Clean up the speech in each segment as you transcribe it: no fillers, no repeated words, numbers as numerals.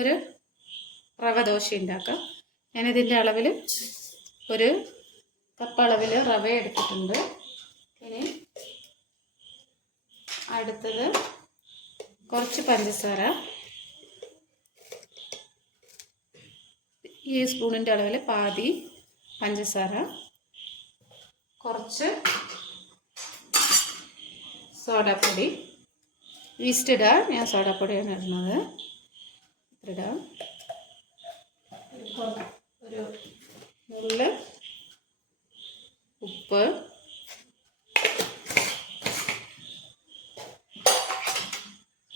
ഒരു റവ ദോശ ഉണ്ടാക്കാം. ഞാനിതിൻ്റെ അളവിൽ ഒരു കപ്പ് അളവിൽ റവ എടുത്തിട്ടുണ്ട്. ഇനി അടുത്തത് കുറച്ച് പഞ്ചസാര, ഈ സ്പൂണിൻ്റെ അളവിൽ പാതി പഞ്ചസാര, കുറച്ച് സോഡാപ്പൊടി, ഈസ്റ്റ് ഇടാം. ഞാൻ സോഡാപ്പൊടിയാണ് ഇടുന്നത്. ഇടാം. ഒരു നുള്ള് ഉപ്പ്,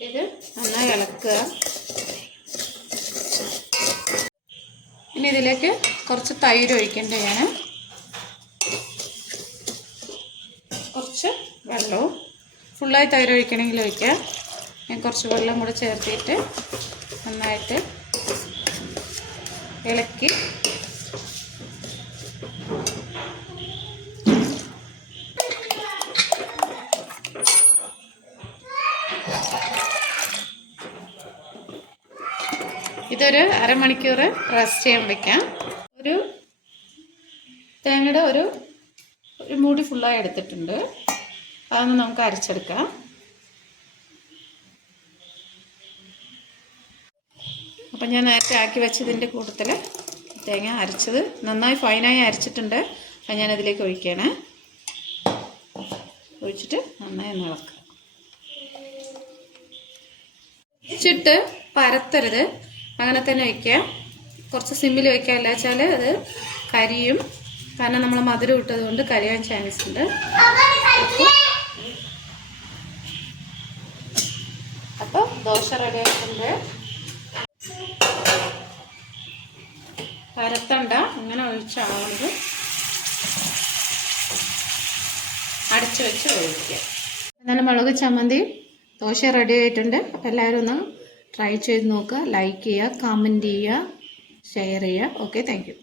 ഇത് നന്നായി ഇളക്കുക. ഇനി ഇതിലേക്ക് കുറച്ച് തൈര് ഒഴിക്കേണ്ടതാണ്. കുറച്ച് വെള്ളവും, ഫുള്ളായി തൈര് ഒഴിക്കണമെങ്കിൽ ഒഴിക്കാം. ഞാൻ കുറച്ച് വെള്ളം കൂടെ ചേർത്തിട്ട് നന്നായിട്ട് ഇളക്കി ഇതൊരു അരമണിക്കൂർ റെസ്റ്റ് ചെയ്യാൻ വയ്ക്കാം. ഒരു തേങ്ങയുടെ ഒരു മൂടി ഫുള്ളായി എടുത്തിട്ടുണ്ട്. അതൊന്ന് നമുക്ക് അരച്ചെടുക്കാം. അപ്പം ഞാൻ നേരത്തെ ആക്കി വെച്ചതിൻ്റെ കൂട്ടത്തിൽ തേങ്ങ അരച്ചത് നന്നായി ഫൈനായി അരച്ചിട്ടുണ്ട്. അപ്പം ഞാനതിലേക്ക് ഒഴിക്കുകയാണ്. ഒഴിച്ചിട്ട് നന്നായി ഒന്ന് ഇളക്കുക. ഒഴിച്ചിട്ട് പരത്തരുത്, അങ്ങനെ തന്നെ വയ്ക്കുക. കുറച്ച് സിമ്മിൽ വയ്ക്കുക, അല്ല വെച്ചാൽ അത് കരിയും. കാരണം നമ്മൾ മധുരം ഇട്ടത് കൊണ്ട് കരിയാൻ ചാൻസ് ഉണ്ട്. അപ്പോൾ ദോശ റെഡി ആയിട്ടുണ്ട്. പരത്തണ്ട, ഇങ്ങനെ ഒഴിച്ചാവുന്നത് അടച്ചു വെച്ച് ഒഴിക്കുക. എന്നാലും മുളക് ചമ്മന്തി ദോശ റെഡി ആയിട്ടുണ്ട്. അപ്പോൾ എല്ലാവരും ഒന്ന് ട്രൈ ചെയ്ത് നോക്കുക. ലൈക്ക് ചെയ്യുക, കമൻറ്റ് ചെയ്യുക, ഷെയർ ചെയ്യുക. Okay, thank you.